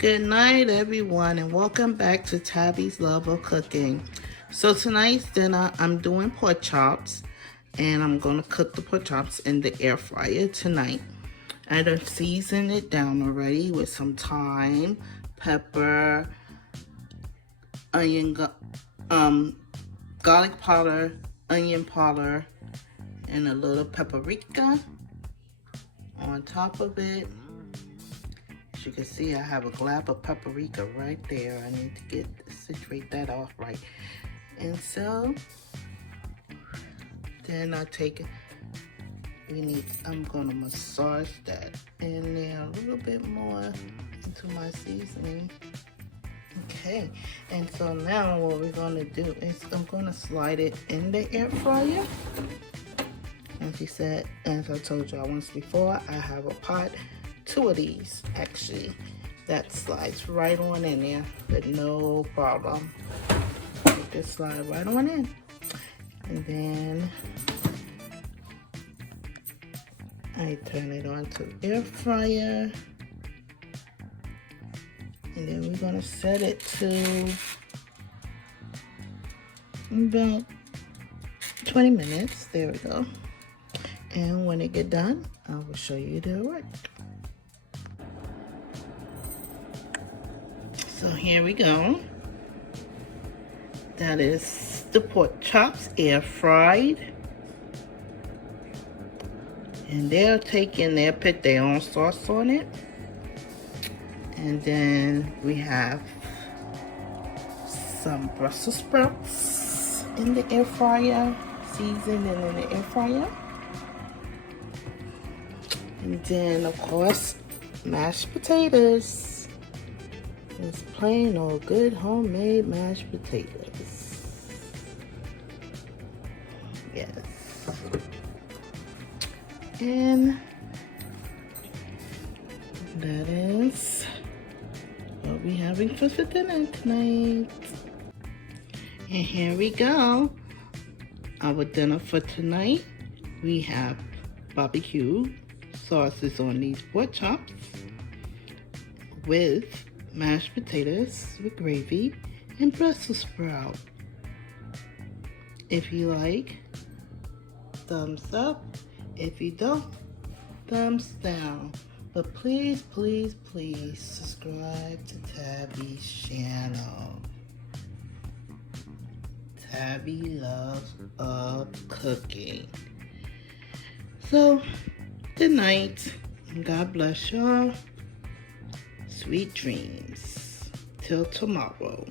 Good night, everyone, and welcome back to Tabby's Love of Cooking. So tonight's dinner, I'm doing pork chops, and I'm going to cook the pork chops in the air fryer tonight. I done seasoned it down already with some thyme, pepper, garlic powder, onion powder, and a little paprika on top of it. As you can see, I have a glab of paprika right there. I need to situate that off right. And so then I take I'm gonna massage that in there a little bit more into my seasoning. Okay, and so now what we're gonna do is I'm gonna slide it in the air fryer. As I told y'all once before, I have a pot, 2 of these actually, that slides right on in there with no problem. Just slide right on in. And then I turn it on to air fryer. And then we're gonna set it to about 20 minutes. There we go. And when it get done, I will show you the work. So here we go. That is the pork chops air fried. And they'll put their own sauce on it. And then we have some Brussels sprouts in the air fryer, seasoned and in the air fryer. And then, of course, mashed potatoes. It's plain old good homemade mashed potatoes. Yes. And that is what we're having for dinner tonight. And here we go. Our dinner for tonight. We have BBQ sauces on these pork chops with mashed potatoes with gravy and Brussels sprout. If you like, thumbs up. If you don't, thumbs down. But please, please, please subscribe to Tabby's channel. Tabby loves cooking. So, good night. God bless y'all. Sweet dreams. Till tomorrow.